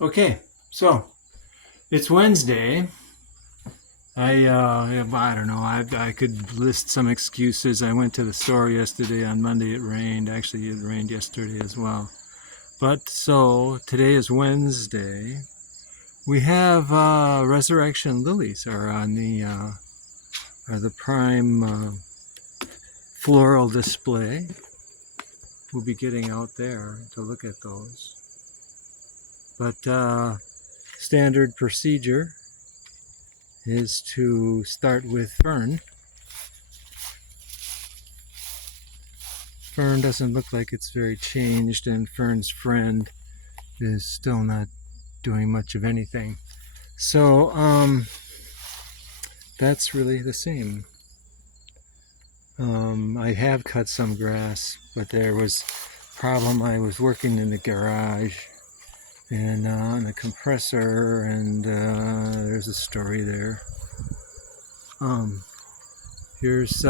Okay, so it's Wednesday. I don't know. I could list some excuses. I went to the store yesterday. On Monday it rained. Actually, it rained yesterday as well. But so today is Wednesday. We have resurrection lilies are the prime floral display. We'll be getting out there to look at those. But standard procedure is to start with fern. Fern doesn't look like it's very changed, and Fern's friend is still not doing much of anything. So that's really the same. I have cut some grass, but there was a problem. I was working in the garage and on the compressor, and there's a story there. Here's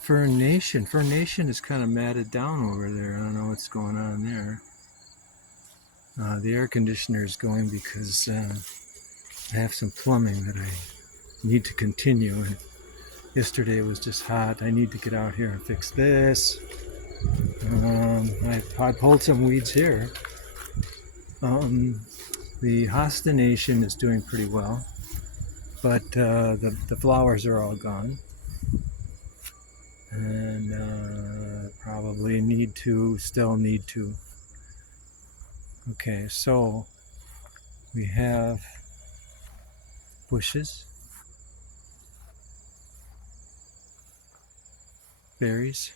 Fern Nation. Fern Nation is kind of matted down over there. I don't know what's going on there. The air conditioner is going because I have some plumbing that I need to continue. And yesterday it was just hot. I need to get out here and fix this. I pulled some weeds here. The hosta nation is doing pretty well, but the flowers are all gone. And probably still need to. Okay, so we have bushes, berries.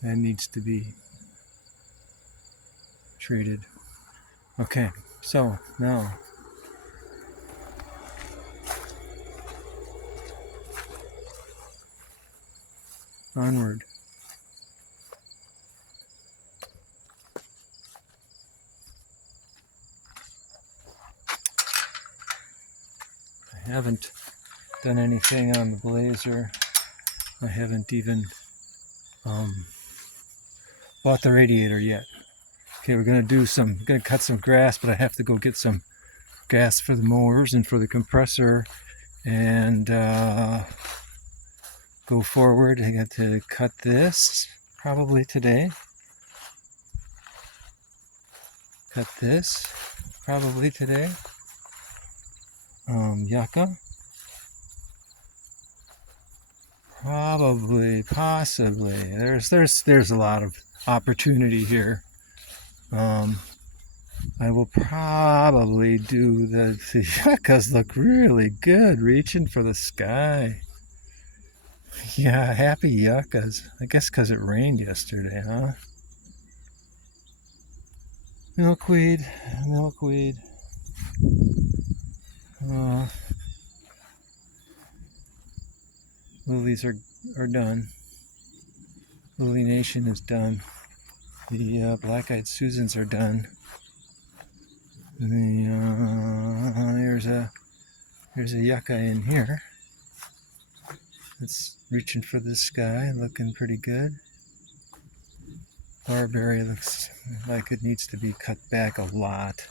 That needs to be treated. Okay, so now onward. I haven't done anything on the blazer. I haven't even bought the radiator yet. Okay, we're gonna cut some grass, but I have to go get some gas for the mowers and for the compressor and go forward. I got to cut this probably today. Cut this probably today. Yucca. Probably, possibly. There's a lot of opportunity here. I will probably do the yuccas look really good, reaching for the sky. Yeah, happy yuccas. I guess because it rained yesterday, huh? Milkweed, milkweed. Lilies are done. Lily Nation is done. The black-eyed Susans are done. There's a yucca in here. It's reaching for the sky, looking pretty good. Barberry looks like it needs to be cut back a lot.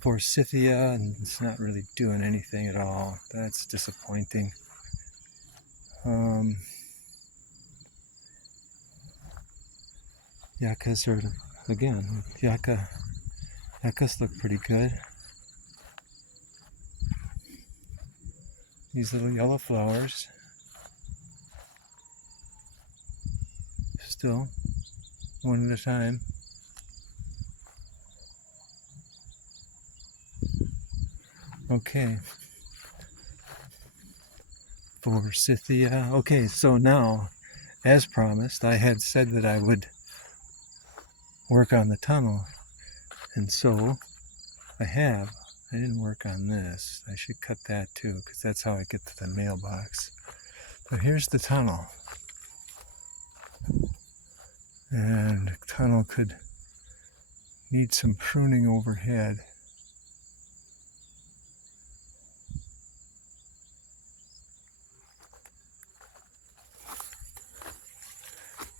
Forsythia, and it's not really doing anything at all. That's disappointing. Yuccas are, again, yuccas look pretty good. These little yellow flowers. Still, one at a time. Okay. Forsythia. Okay, so now, as promised, I had said that I would work on the tunnel, and so I have. I didn't work on this. I should cut that too, because that's how I get to the mailbox. But here's the tunnel. And the tunnel could need some pruning overhead.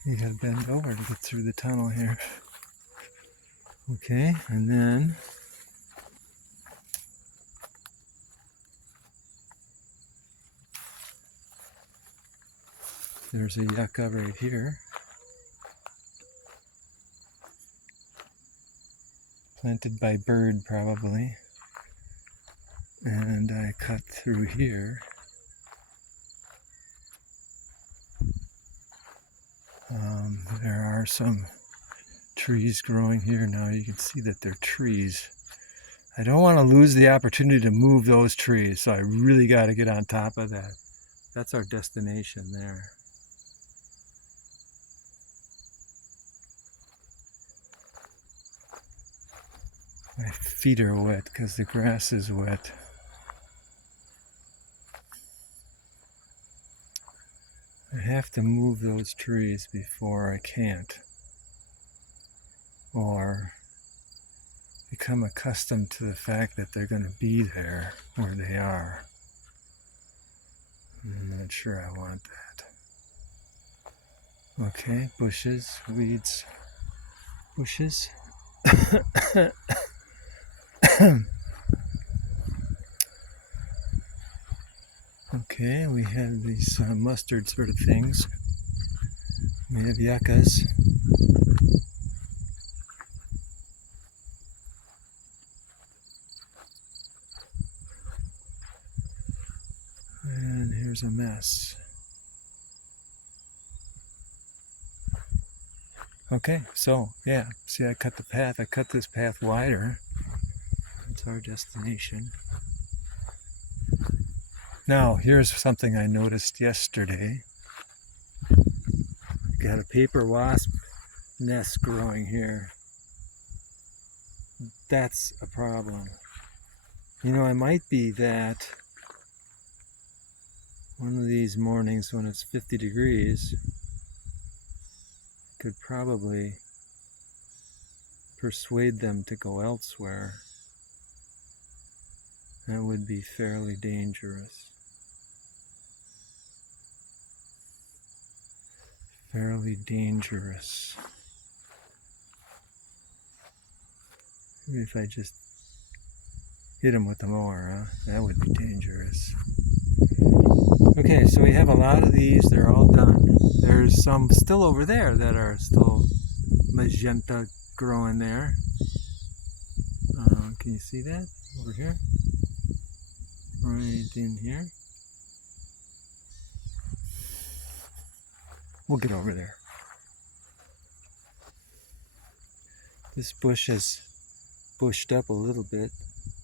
You gotta bend over to get through the tunnel here. Okay, and then there's a yucca right here. Planted by bird probably. And I cut through here. There are some trees growing here now. You can see that they're trees. I don't want to lose the opportunity to move those trees, so I really got to get on top of that. That's our destination there. My feet are wet because the grass is wet. I have to move those trees before I can't, or become accustomed to the fact that they're going to be there where they are. I'm not sure I want that. Okay, bushes, weeds, bushes. Okay, we have these mustard sort of things. We have yuccas. And here's a mess. Okay, so yeah, see, I cut the path. I cut this path wider. That's our destination. Now, here's something I noticed yesterday. Got a paper wasp nest growing here. That's a problem. You know, it might be that one of these mornings when it's 50 degrees, I could probably persuade them to go elsewhere. That would be fairly dangerous. Fairly dangerous. Maybe if I just hit them with the mower, huh? That would be dangerous. Okay, so we have a lot of these. They're all done. There's some still over there that are still magenta growing there. Can you see that? Over here? Right in here. We'll get over there. This bush has bushed up a little bit.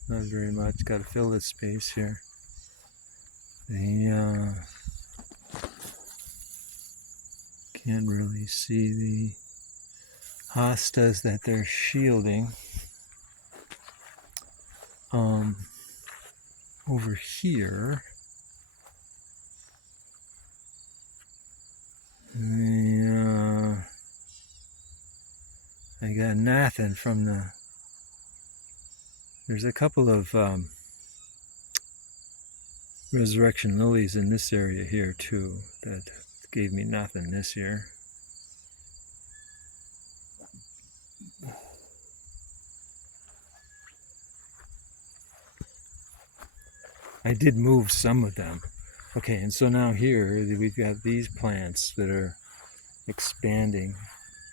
Not very much. Got to fill this space here. The can't really see the hostas that they're shielding. Over here, I got nothing from the. There's a couple of resurrection lilies in this area here too that gave me nothing this year. I did move some of them. Okay, and so now here we've got these plants that are expanding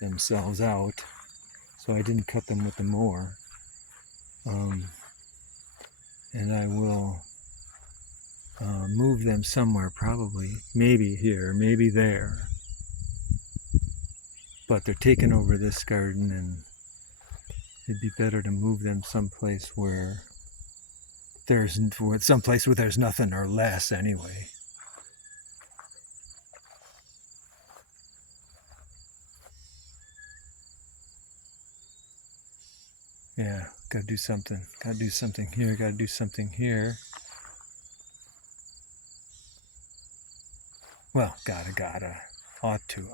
themselves out. So I didn't cut them with the mower. And I will move them somewhere, probably, maybe here, maybe there. But they're taking over this garden, and it'd be better to move them someplace where there's nothing or less anyway. Yeah, gotta do something. Gotta do something here, gotta do something here. Well, gotta. Ought to.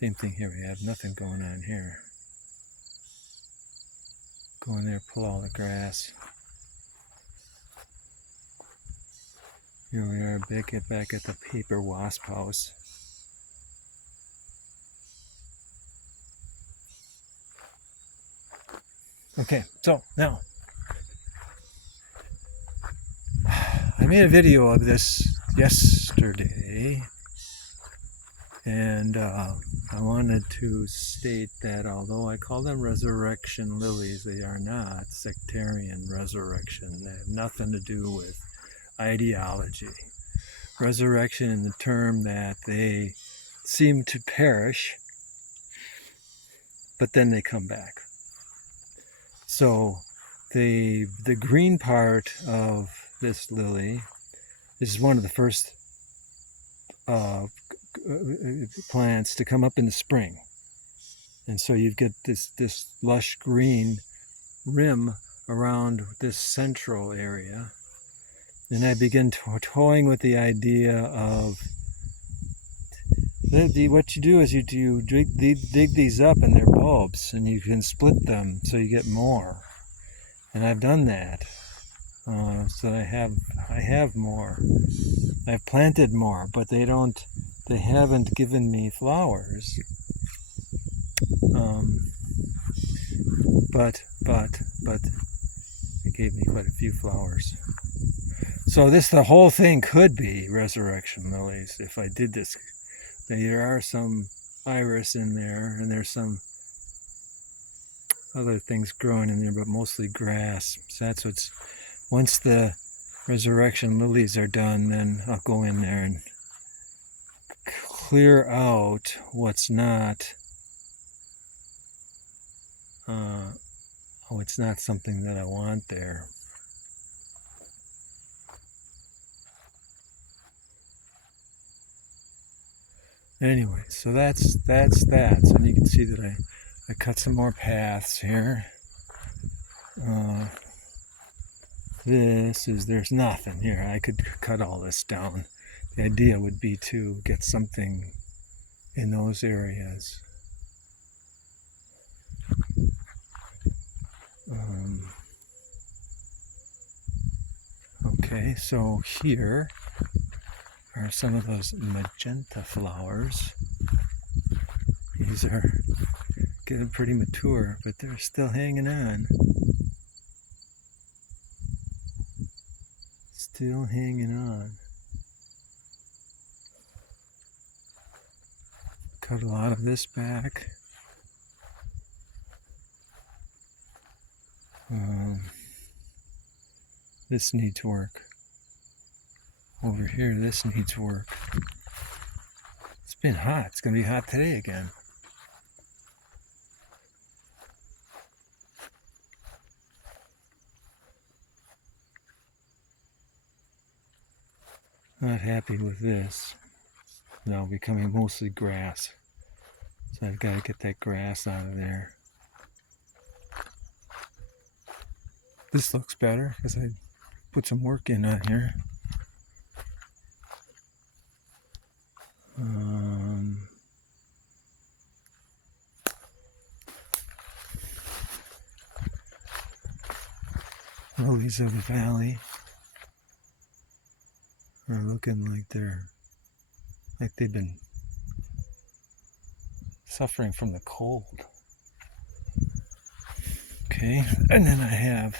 Same thing here, we have nothing going on here. Go in there, pull all the grass. Here we are back at the paper wasp house. Okay, so now I made a video of this yesterday, and I wanted to state that although I call them resurrection lilies, they are not sectarian resurrection. They have nothing to do with ideology. Resurrection in the term that they seem to perish, but then they come back. So the green part of this lily is one of the first plants to come up in the spring, and so you get this lush green rim around this central area. And I begin toying with the idea of what you do is you dig these up, and they're bulbs, and you can split them so you get more. And I've done that, so I have more. I've planted more, but they haven't given me flowers. But it gave me quite a few flowers. So the whole thing could be resurrection lilies if I did this. There are some iris in there, and there's some other things growing in there, but mostly grass. So that's what's, once the resurrection lilies are done, then I'll go in there and clear out what's not it's not something that I want there. Anyway, so that's that. So you can see that I cut some more paths here. There's nothing here. I could cut all this down. The idea would be to get something in those areas. Okay, so here are some of those magenta flowers. These are getting pretty mature, but they're still hanging on. Still hanging on. Cut a lot of this back. This needs work. Over here, this needs work. It's been hot. It's going to be hot today again. Not happy with this. Now becoming mostly grass. So I've got to get that grass out of there. This looks better because I put some work in on here. Lilies of the valley are looking like they've been suffering from the cold. Okay, and then I have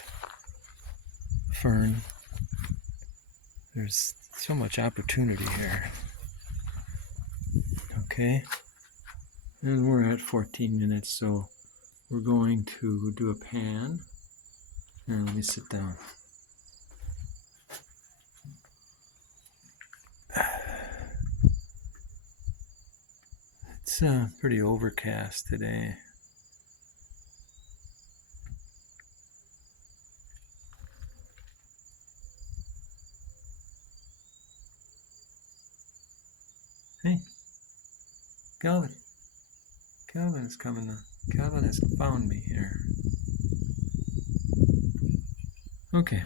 fern. There's so much opportunity here. Okay, and we're at 14 minutes, so we're going to do a pan. Here, let me sit down. It's pretty overcast today. Hey, Calvin. Calvin is coming. Calvin has found me here. Okay.